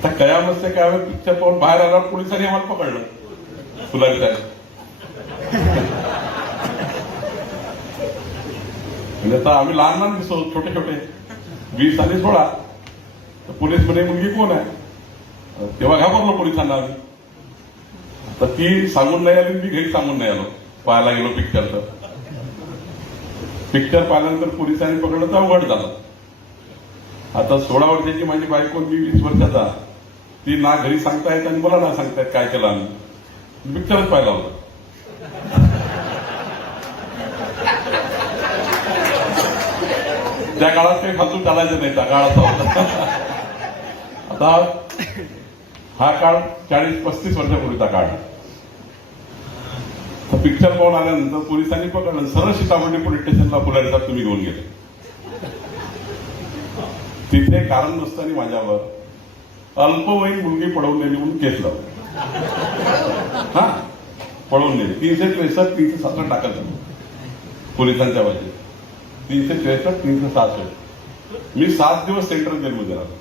आता कयामत से कयामत पिक्चर पाहून बाहेर आला पोलिसांनी आम्हाला पकडलं फुलारी साहेब. म्हणजे आता आम्ही लहान लहान दिसतो, छोटे छोटे 20 आणि 16. तर पोलीस म्हणे मुलगी कोण आहे, तेव्हा घाबरलो पोलिसांना आम्ही. तर ती सांगून नाही आली, मी घरी सांगून नाही आलो. पाहायला गेलो पिक्चर. पिक्चर पाहिल्यानंतर पोलिसांनी पकडलं तर अवघड झालं. आता 16 वर्षाची माझी बायको, मी 20 वर्षाचा. ती ना घरी सांगतायत आणि मला ना सांगतायत काय केलं आम्ही. पिक्चरच पाहिला होता. त्या काळात काही फालतू चालायचं नाही, त्या काळाचा होता. आता हा काळ 40-35 वर्षापूर्वीचा काळ. पिक्चर पाहून आल्यानंतर पोलिसांनी पकडलं, सरळ सीताबर्डी पोलीस स्टेशनला फुलारी साहेब तुम्ही घेऊन गेले. तिथे कारण नसताना माझ्यावर अल्पवयीन मुलगी पळवून नेली म्हणून केस लावली. हा, पळवून नेली. 363, 367 टाकत पोलिसांच्या वतीने. 363, 367. मी 7 दिवस सेंट्रल जेलमध्ये राहिलो.